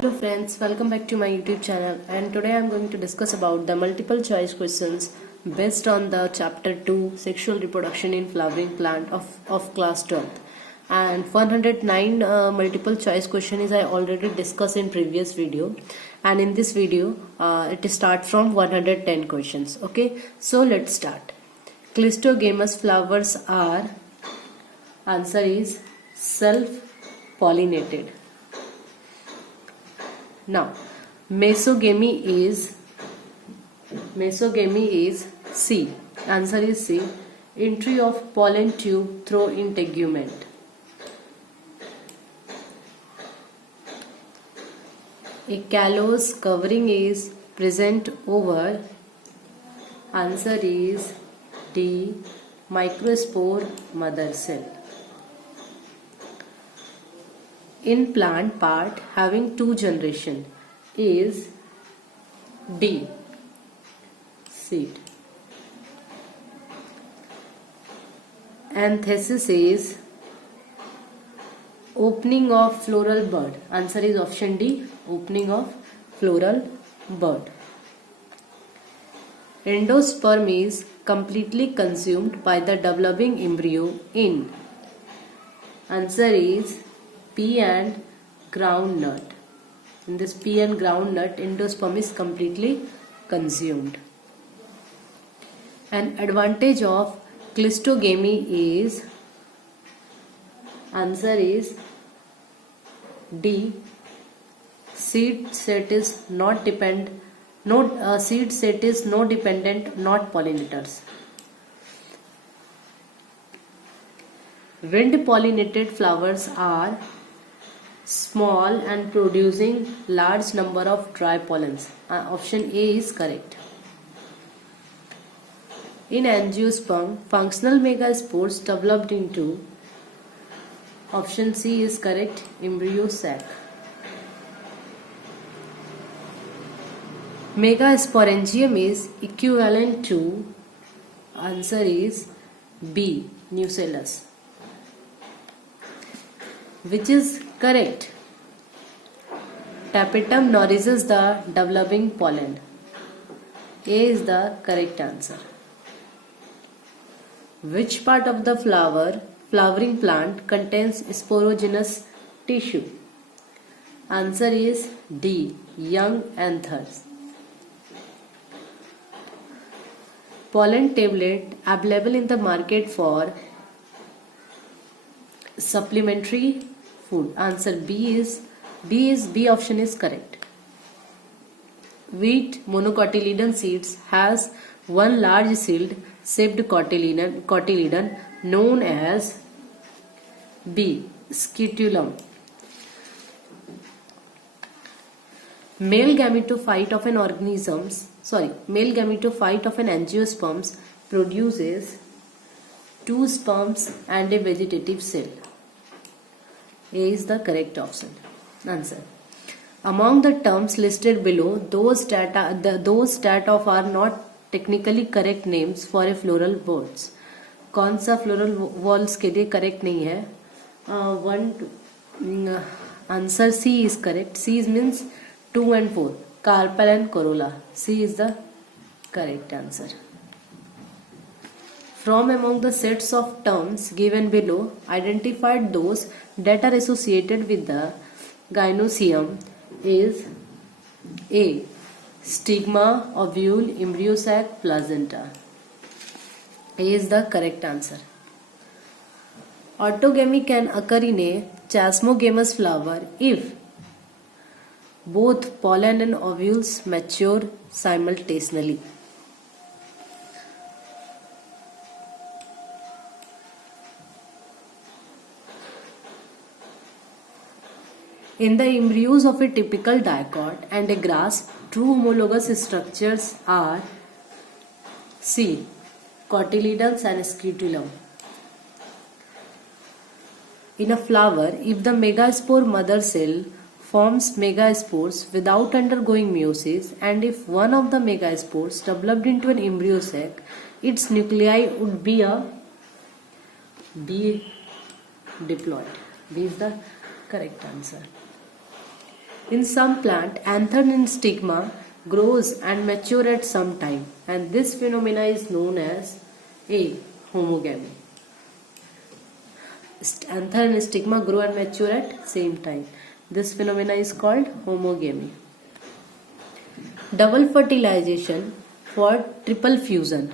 Hello friends, welcome back to my YouTube channel, and today I am going to discuss about the multiple choice questions based on the chapter 2 sexual reproduction in flowering plant of class 12th. And 109 multiple choice question is I already discussed in previous video, and in this video it start from 110 questions. Okay, so let's start. Clistogamous flowers are, answer is self pollinated. Now, mesogamy is C. Answer is C. Entry of pollen tube through integument. A callose covering is present over. Answer is D. Microspore mother cell. In plant part having two generation is D. Seed. Anthesis is opening of floral bud. Answer is option D. Opening of floral bud. Endosperm is completely consumed by the developing embryo in. Answer is pea and groundnut. In this pea and groundnut, endosperm is completely consumed. An advantage of clistogamy is, answer is D. Seed set is not dependent, not pollinators. Wind pollinated flowers are small and producing large number of dry pollens. Option A is correct. In angiosperm, functional megaspores developed into, option C is correct, embryo sac. Megasporangium is equivalent to, answer is B, nucellus. Which is correct? Tapetum nourishes the developing pollen. A is the correct answer. Which part of the flowering plant contains sporogenous tissue? Answer is D, young anthers. Pollen tablet available in the market for supplementary food. Answer B option is correct. Wheat monocotyledon seeds has one large seed shaped cotyledon known as B, scutellum. Male gametophyte of an angiosperm produces two sperms and a vegetative cell. A is the correct answer. Among the terms listed below, those that are not technically correct names for a floral buds. कौन सा floral walls के लिए correct नहीं है? Answer C is correct. C means 2 and 4. Carpel and corolla. C is the correct answer. From among the sets of terms given below, identified those that are associated with the gynoecium is A, stigma, ovule, embryo sac, placenta. A is the correct answer. Autogamy can occur in a chasmogamous flower if both pollen and ovules mature simultaneously. In the embryos of a typical dicot and a grass, true homologous structures are C, cotyledons and scutellum. In a flower, if the megaspore mother cell forms megaspores without undergoing meiosis, and if one of the megaspores developed into an embryo sac, its nuclei would be diploid. B is the correct answer. In some plant, anther in stigma grows and mature at some time, and this phenomena is known as A. Homogamy. Anther and stigma grow and mature at same time. This phenomena is called homogamy. Double fertilization for triple fusion,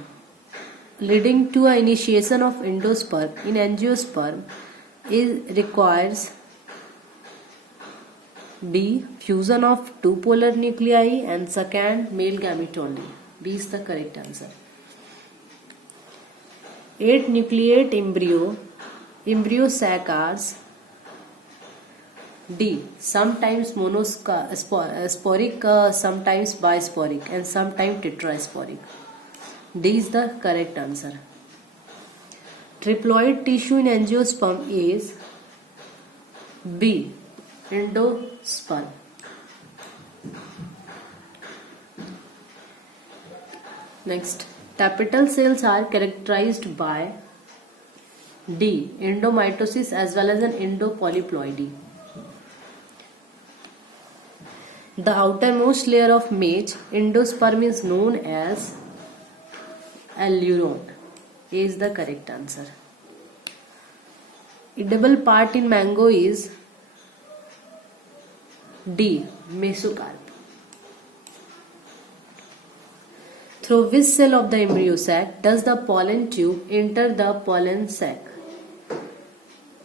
leading to a initiation of endosperm in angiosperm, requires B. Fusion of two polar nuclei, and second, male gamete only. B is the correct answer. 8 nucleate embryo sac are D. Sometimes monosporic, sometimes bisporic, and sometimes tetrasporic. D is the correct answer. Triploid tissue in angiosperm is B. Endosperm. Next, tapetal cells are characterized by D. Endomitosis as well as an endopolyploidy. The outermost layer of mage endosperm is known as alluron. A is the correct answer. Edible part in mango is D. Mesocarp. Through which cell of the embryo sac does the pollen tube enter the pollen sac?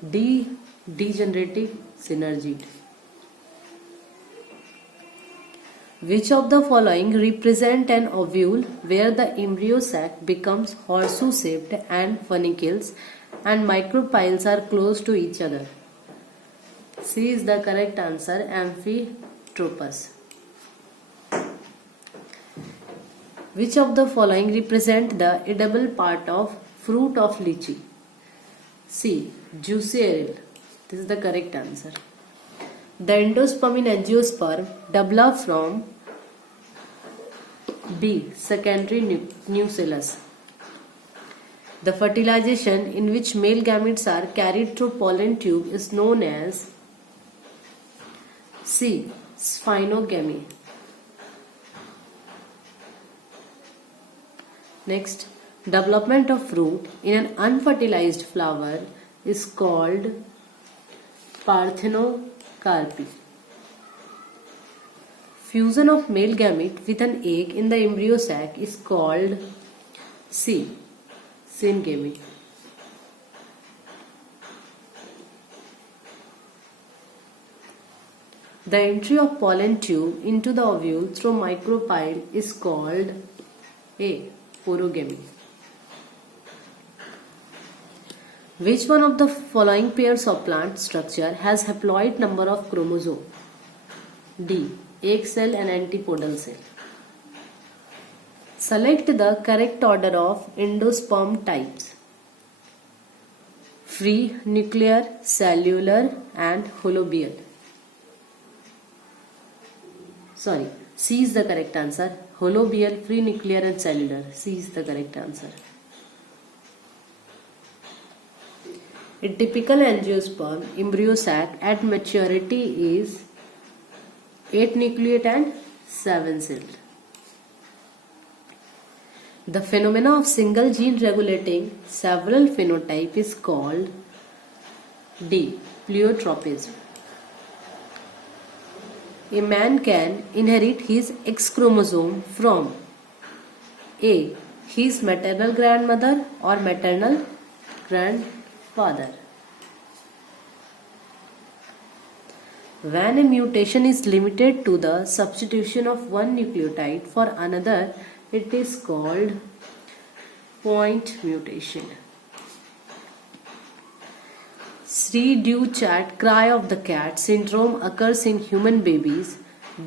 D. Degenerative synergid. Which of the following represent an ovule where the embryo sac becomes horseshoe shaped and funicles and micropyles are close to each other? C is the correct answer, Amphitropus. Which of the following represent the edible part of fruit of lychee? C. Juicy aril. This is the correct answer. The endosperm in angiosperm develop from B. Secondary nucellus. The fertilization in which male gametes are carried through pollen tube is known as C. Sphinogamy. Next, development of fruit in an unfertilized flower is called parthenocarpy. Fusion of male gamete with an egg in the embryo sac is called C. Syngamy. The entry of pollen tube into the ovule through micropyle is called A. Porogamy. Which one of the following pairs of plant structure has haploid number of chromosome? D. Egg cell and antipodal cell. Select the correct order of endosperm types: free, nuclear, cellular, and holobial. C is the correct answer. Holobial, free, nuclear, and cellular. C is the correct answer. A typical angiosperm embryo sac at maturity is 8 nucleate and 7 celled. The phenomena of single gene regulating several phenotype is called D. Pleiotropism. A man can inherit his X chromosome from A. His maternal grandmother or maternal grandfather. When a mutation is limited to the substitution of one nucleotide for another, it is called point mutation. Sri Du Chat cry of the cat syndrome occurs in human babies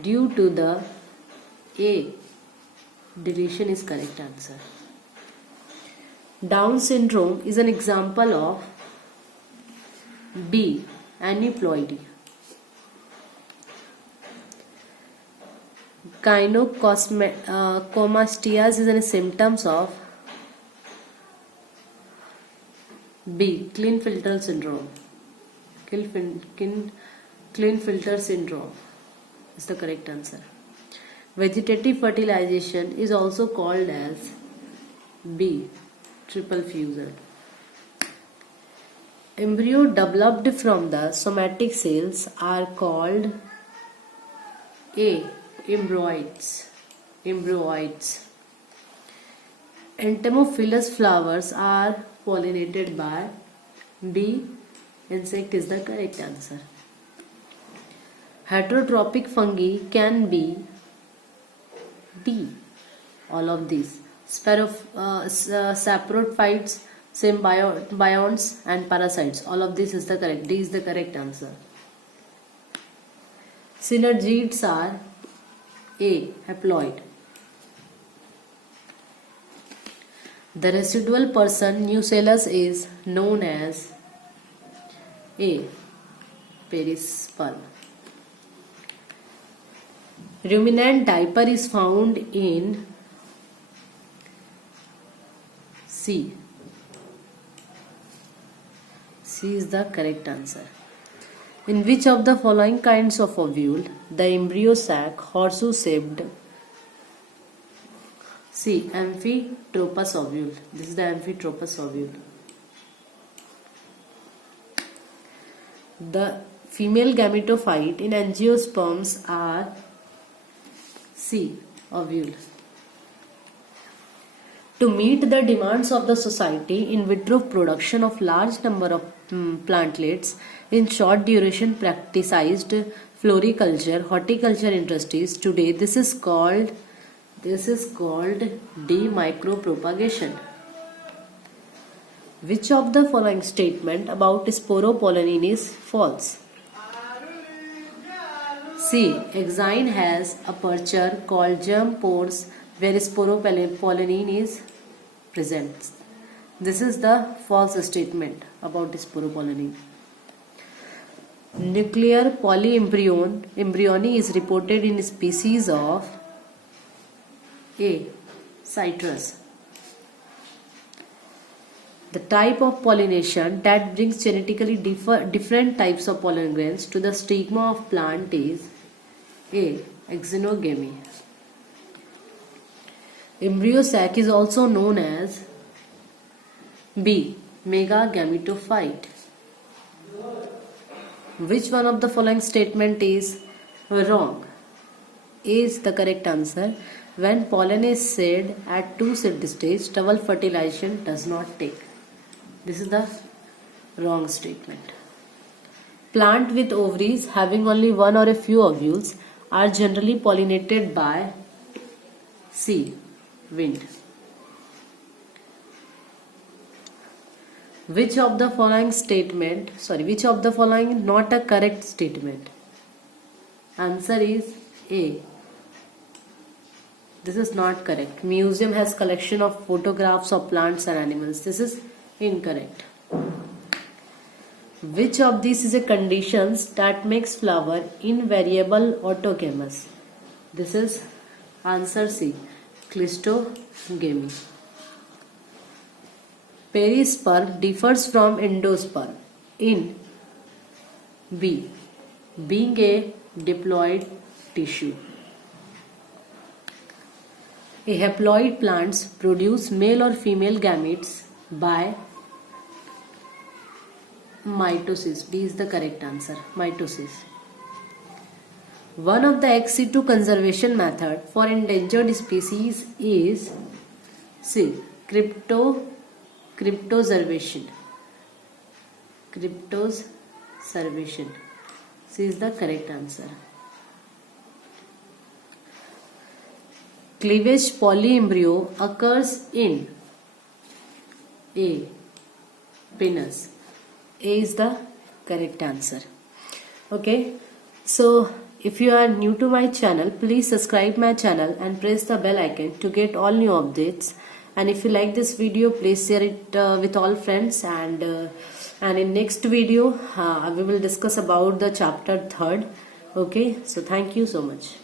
due to the A. Deletion is correct answer. Down syndrome is an example of B. Aneuploidy. Gynecomastias is a symptoms of B. Klinefelter syndrome. Klinefelter syndrome. is the correct answer. Vegetative fertilization is also called as B. Triple fusion. Embryo developed from the somatic cells are called A. Embryos. Entomophilous flowers are pollinated by B. Insect is the correct answer. Heterotrophic fungi can be D. All of these. Saprophytes, symbionts and parasites. All of this is the correct. D is the correct answer. Synergids are A. Haploid. The residual person nucellus is known as A. Perisperm. Ruminant diaper is found in C. C is the correct answer. In which of the following kinds of ovule the embryo sac horseshoe shaped? C. Amphitropous ovule. This is the amphitropous ovule. The female gametophyte in angiosperms are C. Ovule. To meet the demands of the society, in vitro production of large number of plantlets in short duration practiced floriculture, horticulture industries. Today, this is called demicropropagation. Which of the following statement about sporopollen is false? C. Exine has aperture called germ pores where sporopollen is present. This is the false statement about sporopollen. Nuclear polyembryony is reported in species of A. Citrus. The type of pollination that brings genetically different types of pollen grains to the stigma of plant is A. Exonogamy. Embryo sac is also known as B. Megagametophyte. Which one of the following statement is wrong? A is the correct answer. When pollen is shed at 2 seed stage, double fertilization does not take. This is the wrong statement. Plant with ovaries having only one or a few ovules are generally pollinated by C. Wind. Which of the following not a correct statement? Answer is A. This is not correct. Museum has collection of photographs of plants and animals. This is incorrect. Which of these is a conditions that makes flower invariable autogamous? This is answer C. Cleistogamy. Perisperm differs from endosperm in B. Being a diploid tissue. A haploid plants produce male or female gametes by mitosis. B is the correct answer. Mitosis. One of the ex situ conservation method for endangered species is C. Cryptoservation. C is the correct answer. Cleavage polyembryo occurs in A. Penis. A is the correct answer. Okay, so if you are new to my channel, please subscribe my channel and press the bell icon to get all new updates. And if you like this video, please share it with all friends. And in next video, we will discuss about the chapter 3rd. Okay, so thank you so much.